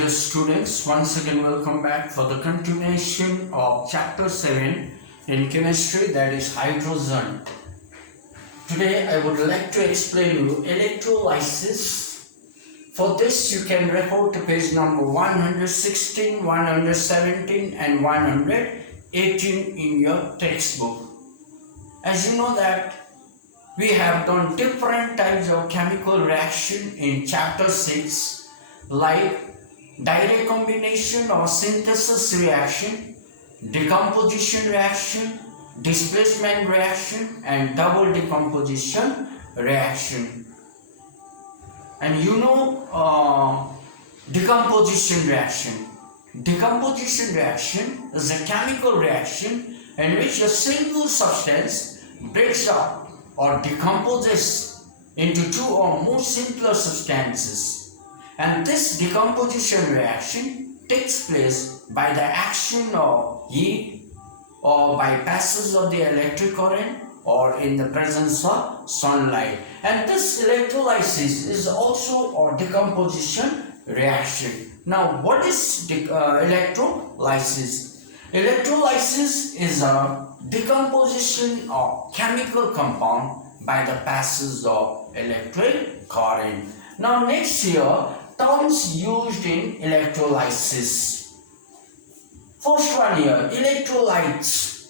dear students, once again welcome back for the continuation of chapter 7 in chemistry, that is hydrogen. Today I would like to explain you electrolysis. For this you can refer to page number 116, 117 and 118 in your textbook. As you know that we have done different types of chemical reaction in chapter 6, like direct combination or synthesis reaction, decomposition reaction, displacement reaction and double decomposition reaction. And you know decomposition reaction. Decomposition reaction is a chemical reaction in which a single substance breaks up or decomposes into two or more simpler substances. And this decomposition reaction takes place by the action of heat or by passage of the electric current or in the presence of sunlight. And this electrolysis is also a decomposition reaction. Now, what is electrolysis? Electrolysis is a decomposition of chemical compound by the passage of electric current. Now, next here, terms used in electrolysis. First one here, electrolytes.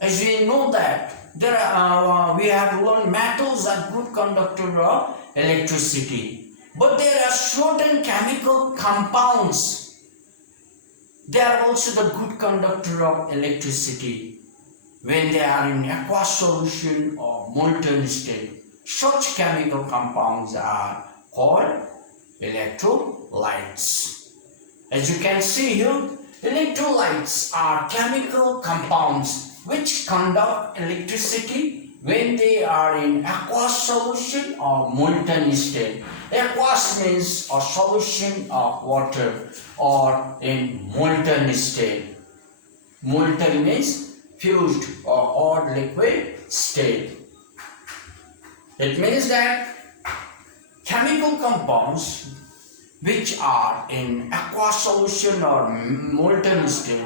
As we know that we have learned metals are good conductor of electricity, but there are certain chemical compounds. They are also the good conductor of electricity when they are in aqueous solution or molten state. Such chemical compounds are called electrolytes. As you can see here, electrolytes are chemical compounds which conduct electricity when they are in aqueous solution or molten state. Aqueous means a solution of water or in molten state. Molten means fused or hot liquid state. It means that chemical compounds which are in aqueous solution or molten state,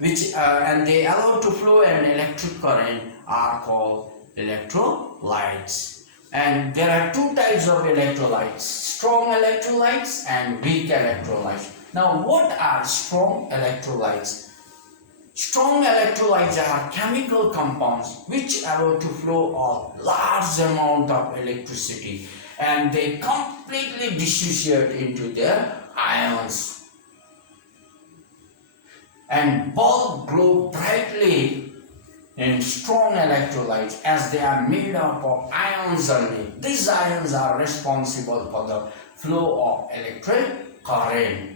and they allow to flow an electric current, are called electrolytes. And there are two types of electrolytes: strong electrolytes and weak electrolytes. Now, what are strong electrolytes? Strong electrolytes are chemical compounds which allow to flow a large amount of electricity, and they completely dissociate into their ions and bulb glow brightly in strong electrolytes as they are made up of ions only. These ions are responsible for the flow of electric current.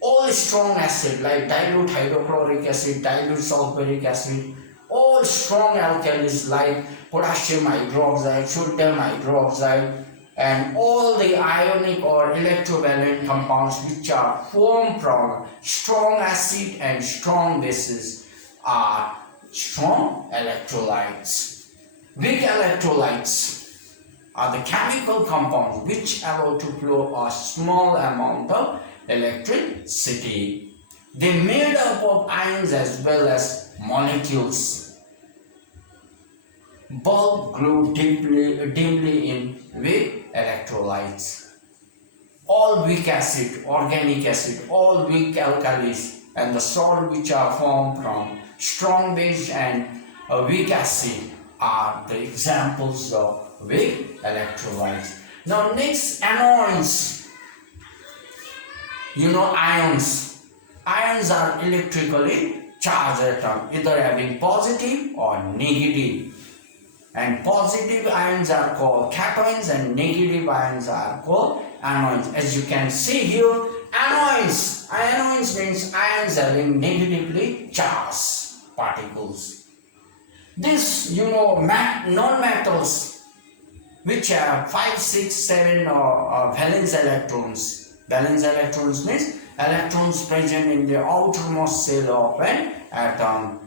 All strong acid like dilute hydrochloric acid, dilute sulfuric acid, all strong alkalis like potassium hydroxide, sodium hydroxide, and all the ionic or electrovalent compounds which are formed from strong acid and strong bases are strong electrolytes. Weak electrolytes are the chemical compounds which allow to flow a small amount of electricity. They made up of ions as well as molecules. Bulb glow dimly in weak electrolytes. All weak acid, organic acid, all weak alkalis, and the salt which are formed from strong base and weak acid are the examples of weak electrolytes. Now, next, anions. You know ions. Ions are electrically charged atoms, either having positive or negative. And positive ions are called cations and negative ions are called anions. As you can see here, anions. Anions means ions having negatively charged particles. This, you know, non-metals which have 5, 6, 7 or valence electrons. Valence electrons means electrons present in the outermost cell of an atom.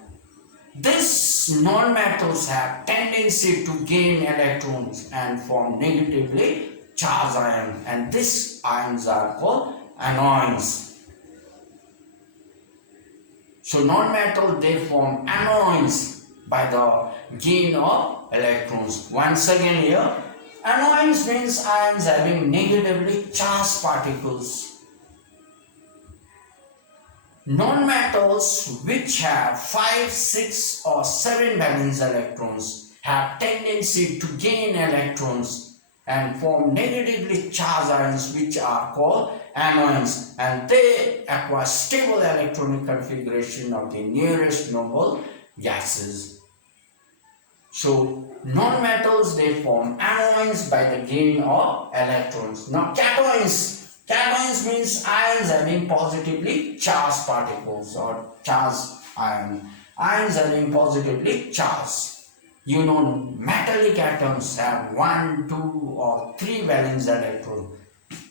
These non-metals have tendency to gain electrons and form negatively charged ion, and these ions are called anions. So non-metal, they form anions by the gain of electrons. Once again here, anions means ions having negatively charged particles. Non-metals which have 5, 6 or 7 valence electrons have tendency to gain electrons and form negatively charged ions which are called anions, and they acquire stable electronic configuration of the nearest noble gases. So non-metals, they form anions by the gain of electrons. Now cations. Cations means ions having positively charged particles or charged ion. Ions having positively charged. You know, metallic atoms have 1, 2 or 3 valence electrons.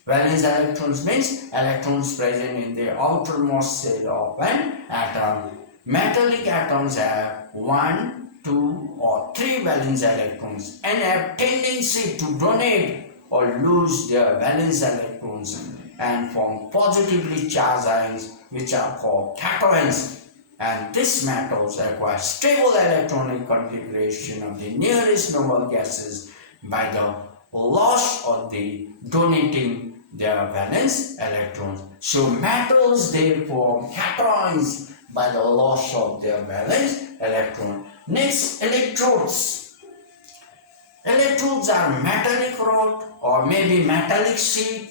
Valence electrons means electrons present in the outermost shell of an atom. Metallic atoms have 1, 2 or 3 valence electrons and have tendency to donate or lose their valence electrons and form positively charged ions which are called cations. And these metals acquire stable electronic configuration of the nearest noble gases by the loss of the donating their valence electrons. So metals, they form cations by the loss of their valence electron. Next, electrodes. Electrodes are metallic rod or maybe metallic sheet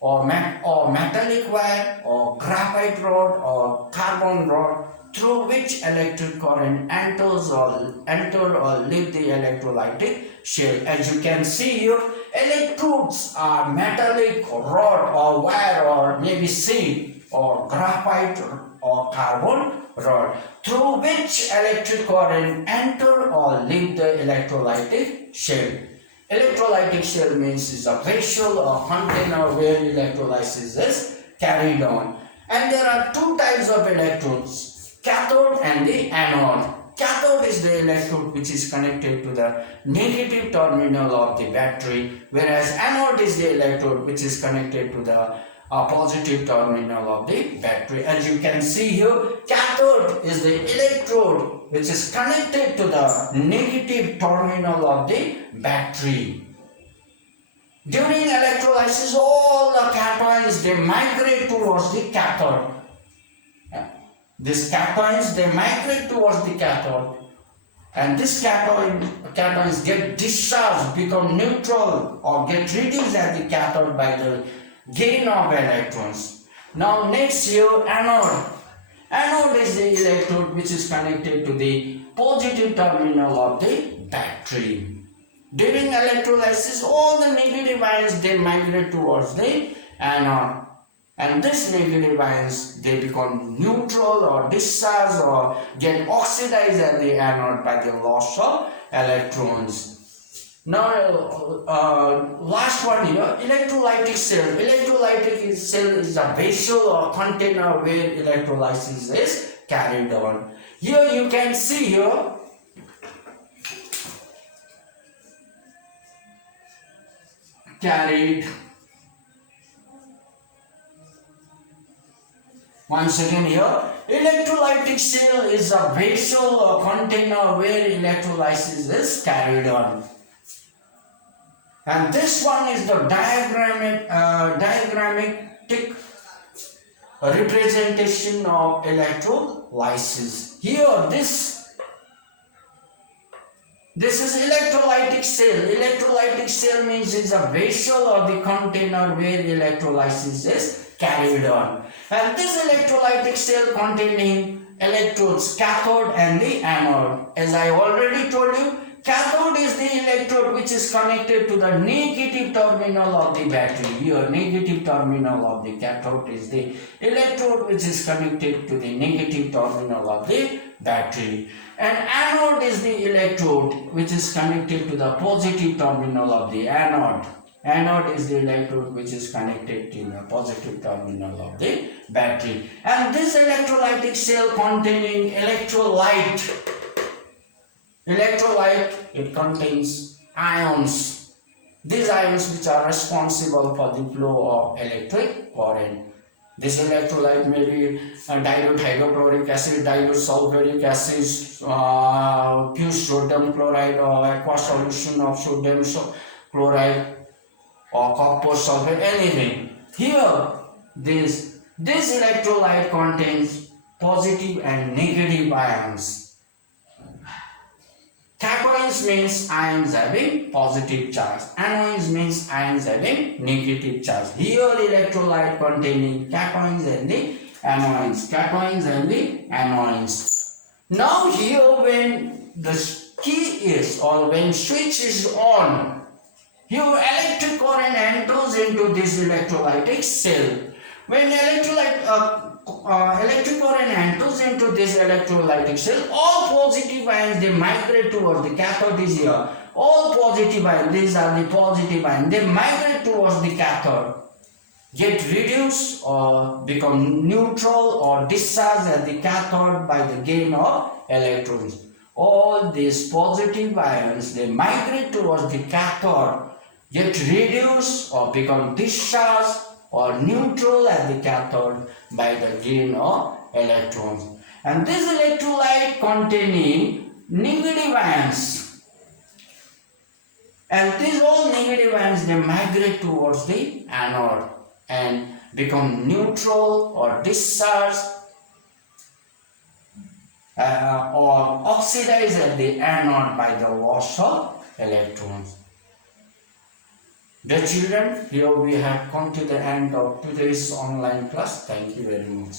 or metallic wire or graphite rod or carbon rod through which electric current enters or leave the electrolytic shell. As you can see here, electrodes are metallic rod or wire or maybe sheet or graphite or carbon rod through which electric current enter or leave the electrolytic shell. Electrolytic cell means is a vessel or container where electrolysis is carried on. And there are two types of electrodes, cathode and the anode. Cathode is the electrode which is connected to the negative terminal of the battery, whereas anode is the electrode which is connected to the positive terminal of the battery. As you can see here, cathode is the electrode which is connected to the negative terminal of the battery. During electrolysis, all the cations, they migrate towards the cathode. These cations, they migrate towards the cathode, and this cations get discharged, become neutral or get reduced at the cathode by the gain of electrons. Now next here, anode. Anode is the electrode which is connected to the positive terminal of the battery. During electrolysis, all the negative ions, they migrate towards the anode, and these negative ions, they become neutral or discharged or get oxidized at the anode by the loss of electrons. Now, last one here, electrolytic cell. Electrolytic cell is a vessel or container where electrolysis is carried on. Here you can see here, carried. Once again here, electrolytic cell is a vessel or container where electrolysis is carried on. And this one is the diagrammatic representation of electrolysis. Here, this is electrolytic cell. Electrolytic cell means it's a vessel or the container where electrolysis is carried on. And this electrolytic cell containing electrodes, cathode and the anode. As I already told you, cathode is the electrode which is connected to the negative terminal of the battery. Here, negative terminal of the cathode is the electrode which is connected to the negative terminal of the battery. And anode is the electrode which is connected to the positive terminal of the anode. Anode is the electrode which is connected to the positive terminal of the battery. And this electrolytic cell containing electrolyte, it contains ions. These ions which are responsible for the flow of electric current. This electrolyte may be dilute hydrochloric acid, dilute sulfuric acid, pure sodium chloride, or aqueous solution of sodium chloride, or copper sulfate, anything. Here, this electrolyte contains positive and negative ions. Cations means ions having positive charge. Anions means ions having negative charge. Here electrolyte containing cations and the anions. Cations and the anions. Now here when the key is, or when switch is on, here electric current enters into this electrolytic cell. When electric current enters into this electrolytic cell, all positive ions they migrate towards the cathode is here. All positive ions, these are the positive ions, they migrate towards the cathode, get reduced or become neutral or discharged at the cathode by the gain of electrons. All these positive ions they migrate towards the cathode, get reduced or become discharged or neutral at the cathode by the gain of electrons. And this electrolyte containing negative ions, and these all negative ions they migrate towards the anode and become neutral or discharged or oxidized at the anode by the loss of electrons. Dear children, here we have come to the end of today's online class. Thank you very much.